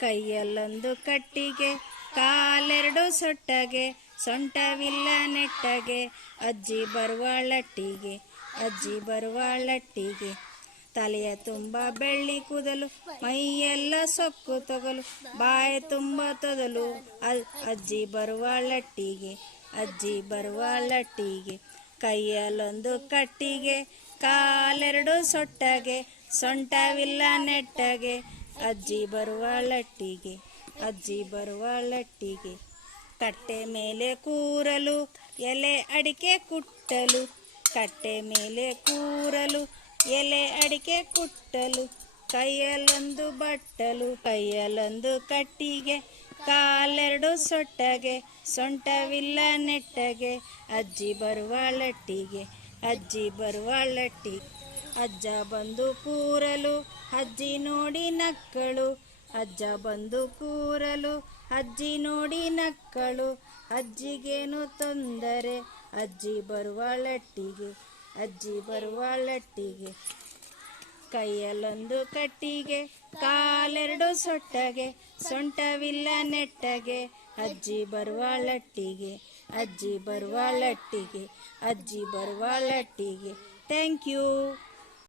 ಕೈಯಲ್ಲೊಂದು ಕಟ್ಟಿಗೆ, ಕಾಲೆರಡು ಸೊಟ್ಟಗೆ, ಸೊಂಟವಿಲ್ಲ ನೆಟ್ಟಗೆ, ಅಜ್ಜಿ ಬರುವಾಳಟ್ಟಿಗೆ ಅಜ್ಜಿ ಬರುವಾಳಟ್ಟಿಗೆ ತಲೆಯ ತುಂಬ ಬೆಳ್ಳಿ ಕೂದಲು, ಮೈಯೆಲ್ಲ ಸೊಕ್ಕು ತೊಗಲು, ಬಾಯಿ ತುಂಬ ತೊದಲು ಅಜ್ಜಿ ಬರುವಾಳಟ್ಟಿಗೆ ಅಜ್ಜಿ ಬರುವಾಳಟ್ಟಿಗೆ ಕೈಯಲ್ಲೊಂದು ಕಟ್ಟಿಗೆ, ಕಾಲೆರಡು ಸೊಟ್ಟಗೆ, ಸೊಂಟವಿಲ್ಲ ನೆಟ್ಟಗೆ ಅಜ್ಜಿ ಬರುವಾಳಟ್ಟಿಗೆ ಅಜ್ಜಿ ಬರುವಾಳಟ್ಟಿಗೆ ಕಟ್ಟೆ ಮೇಲೆ ಕೂರಲು, ಎಲೆ ಅಡಿಕೆ ಕುಟ್ಟಲು. ಕಟ್ಟೆ ಮೇಲೆ ಕೂರಲು, ಎಲೆ ಅಡಿಕೆ ಕುಟ್ಟಲು. ಕೈಯಲ್ಲೊಂದು ಬಟ್ಟಲು, ಕೈಯಲ್ಲೊಂದು ಕಟ್ಟಿಗೆ. ಕಾಲೆರಡು ಸೊಟ್ಟಗೆ, ಸೊಂಟವಿಲ್ಲ ನೆಟ್ಟಗೆ. ಅಜ್ಜಿ ಬರುವಾಳಟ್ಟಿಗೆ ಅಜ್ಜಿ ಬರುವಾಳಟ್ಟಿ ಅಜ್ಜ ಬಂದು ಕೂರಲು, ಅಜ್ಜಿ ನೋಡಿ ನಕ್ಕಳು. ಅಜ್ಜ ಬಂದು ಕೂರಲು, ಅಜ್ಜಿ ನೋಡಿ ನಕ್ಕಳು. ಅಜ್ಜಿಗೇನು ತೊಂದರೆ? ಅಜ್ಜಿ ಬರುವಾಳಟ್ಟಿಗೆ ಅಜ್ಜಿ ಬರುವಾಳಟ್ಟಿಗೆ ಕೈಯಲ್ಲೊಂದು ಕಟ್ಟಿಗೆ, ಕಾಲೆರಡು ಸೊಟ್ಟಗೆ, ಸೊಂಟವಿಲ್ಲ ನೆಟ್ಟಗೆ. ಅಜ್ಜಿ ಬರುವಾಳಟ್ಟಿಗೆ ಅಜ್ಜಿ ಬರುವಾಳಟ್ಟಿಗೆ ಅಜ್ಜಿ ಬರುವಾಳಟ್ಟಿಗೆ ಥ್ಯಾಂಕ್ ಯು.